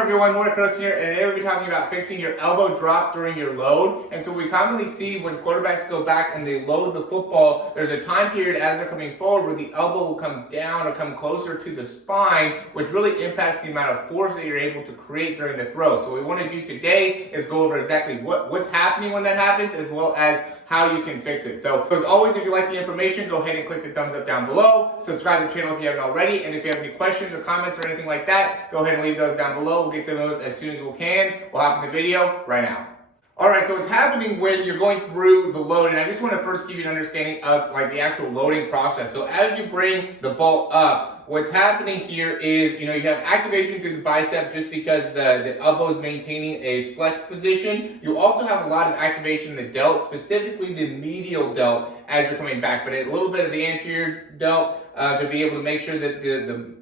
everyone, Morning Carson here, and today we'll be talking about fixing your elbow drop during your load. And so we commonly see when quarterbacks go back and they load the football, there's a time period as they're coming forward where the elbow will come down or come closer to the spine, which really impacts the amount of force that you're able to create during the throw. So what we want to do today is go over exactly what's happening when that happens, as well as how you can fix it. So as always, if you like the information, go ahead and click the thumbs up down below. Subscribe to the channel if you haven't already. And if you have any questions or comments or anything like that, go ahead and leave those down below. We'll get to those as soon as we can. We'll hop in the video right now. All right, so what's happening when you're going through the load, and I just want to first give you an understanding of like the actual loading process. So as you bring the ball up, what's happening here is, you have activation through the bicep just because the elbow is maintaining a flex position. You also have a lot of activation in the delt, specifically the medial delt as you're coming back, but a little bit of the anterior delt to be able to make sure that the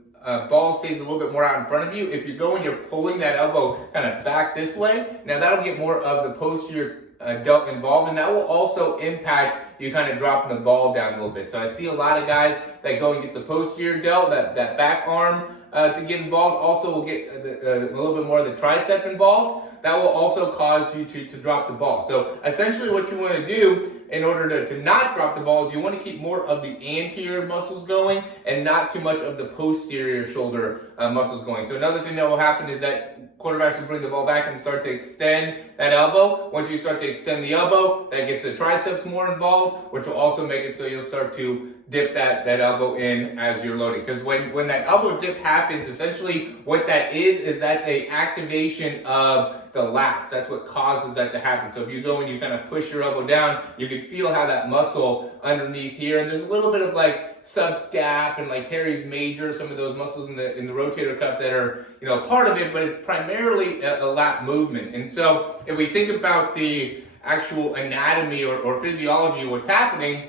ball stays a little bit more out in front of you. If you go and you're pulling that elbow kind of back this way, now that'll get more of the posterior delt involved, and that will also impact you kind of dropping the ball down a little bit. So I see a lot of guys that go and get the posterior delt, that back arm to get involved. Also will get a little bit more of the tricep involved. That will also cause you to drop the ball. So essentially what you want to do in order to not drop the ball is you want to keep more of the anterior muscles going and not too much of the posterior shoulder muscles going. So another thing that will happen is that quarterbacks will bring the ball back and start to extend that elbow. Once you start to extend the elbow, that gets the triceps more involved, which will also make it so you'll start to dip that elbow in as you're loading. Because when that elbow dip happens, essentially what that is that's a activation of the lats. That's what causes that to happen. So if you go and you kind of push your elbow down, you can feel how that muscle underneath here, and there's a little bit of like subscap and like teres major, some of those muscles in the rotator cuff that are part of it, but it's primarily a lat movement. And so if we think about the actual anatomy or physiology of what's happening,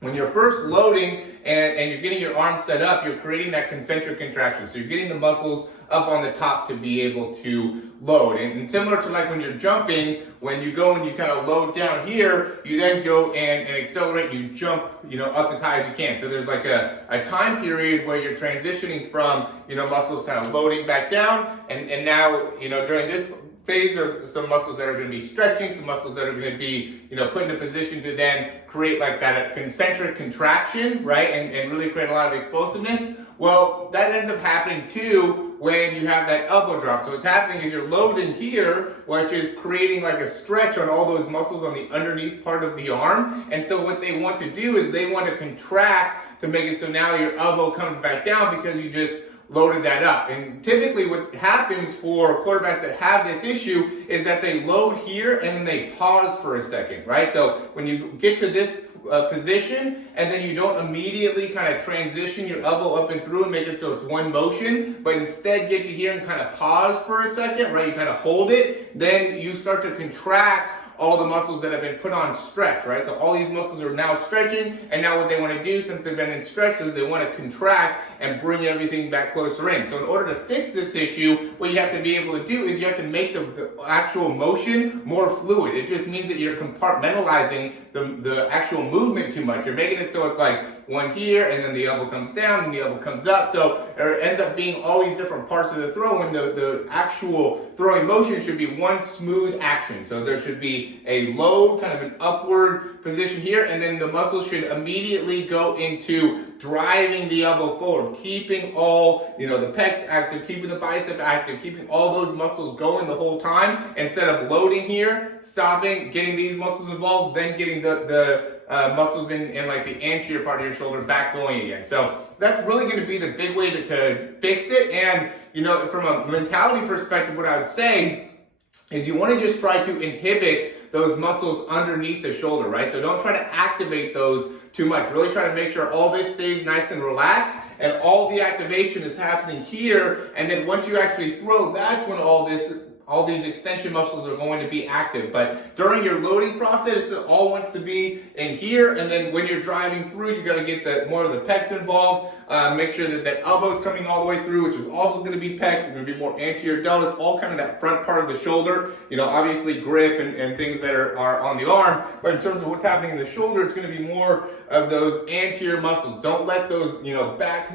when you're first loading and you're getting your arm set up, you're creating that concentric contraction. So you're getting the muscles up on the top to be able to load. And similar to like when you're jumping, when you go and you kind of load down here, you then go and accelerate, you jump, up as high as you can. So there's like a time period where you're transitioning from, muscles kind of loading back down. And now, during this phase, there's some muscles that are going to be stretching, some muscles that are going to be, put in a position to then create like that concentric contraction, right? And really create a lot of explosiveness. Well, that ends up happening too when you have that elbow drop. So what's happening is you're loading here, which is creating like a stretch on all those muscles on the underneath part of the arm. And so what they want to do is they want to contract to make it so now your elbow comes back down because you just loaded that up. And typically what happens for quarterbacks that have this issue is that they load here and then they pause for a second, right? So when you get to this position and then you don't immediately kind of transition your elbow up and through and make it so it's one motion, but instead get to here and kind of pause for a second, right? You kind of hold it, then you start to contract all the muscles that have been put on stretch, right? So all these muscles are now stretching, and now what they want to do since they've been in stretch is they want to contract and bring everything back closer in. So in order to fix this issue, what you have to be able to do is you have to make the actual motion more fluid. It just means that you're compartmentalizing the actual movement too much. You're making it so it's like one here, and then the elbow comes down, and the elbow comes up. So it ends up being all these different parts of the throw when the actual throwing motion should be one smooth action. So there should be a load, kind of an upward position here, and then the muscle should immediately go into driving the elbow forward, keeping all, the pecs active, keeping the bicep active, keeping all those muscles going the whole time, instead of loading here, stopping, getting these muscles involved, then getting the muscles in like the anterior part of your shoulder back going again. So that's really going to be the big way to fix it. And, from a mentality perspective, what I would say is you want to just try to inhibit those muscles underneath the shoulder, right? So don't try to activate those too much. Really try to make sure all this stays nice and relaxed and all the activation is happening here. And then once you actually throw, that's when all these extension muscles are going to be active. But during your loading process, it all wants to be in here. And then when you're driving through, you got to get more of the pecs involved. Make sure that elbow's coming all the way through, which is also going to be pecs. It's going to be more anterior delt. It's all kind of that front part of the shoulder. Obviously grip and things that are on the arm. But in terms of what's happening in the shoulder, it's going to be more of those anterior muscles. Don't let those, back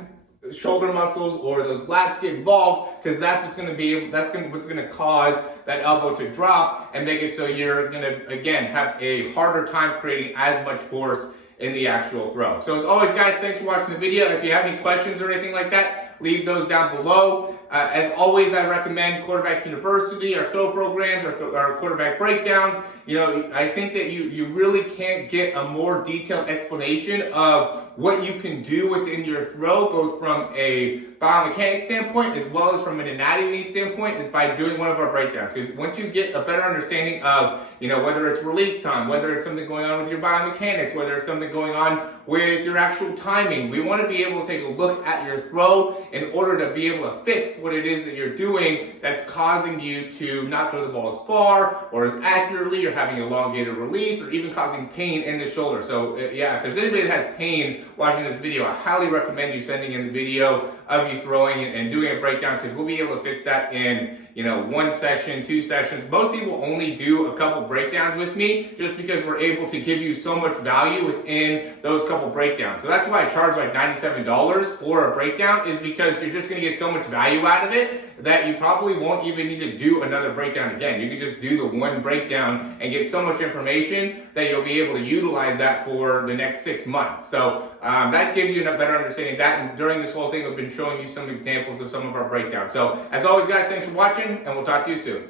shoulder muscles or those lats get involved, because that's what's going to cause that elbow to drop and make it so you're going to again have a harder time creating as much force in the actual throw. So as always, guys, thanks for watching the video. If you have any questions or anything like that, leave those down below. As always, I recommend Quarterback University, our throw programs, our quarterback breakdowns. You know, I think that you really can't get a more detailed explanation of what you can do within your throw, both from a biomechanics standpoint as well as from an anatomy standpoint, is by doing one of our breakdowns. Because once you get a better understanding of, you know, whether it's release time, whether it's something going on with your biomechanics, whether it's something going on with your actual timing, we want to be able to take a look at your throw in order to be able to fix what it is that you're doing that's causing you to not throw the ball as far or as accurately, or having elongated release, or even causing pain in the shoulder. So yeah, if there's anybody that has pain watching this video, I highly recommend you sending in the video of you throwing and doing a breakdown, because we'll be able to fix that in, you know, 1 session, 2 sessions. Most people only do a couple breakdowns with me just because we're able to give you so much value within those couple breakdowns. So that's why I charge like $97 for a breakdown, is because you're just going to get so much value out of it that you probably won't even need to do another breakdown again. You can just do the one breakdown and get so much information that you'll be able to utilize that for the next 6 months. So that gives you a better understanding of that. And during this whole thing, I've been showing you some examples of some of our breakdowns. So as always, guys, thanks for watching, and we'll talk to you soon.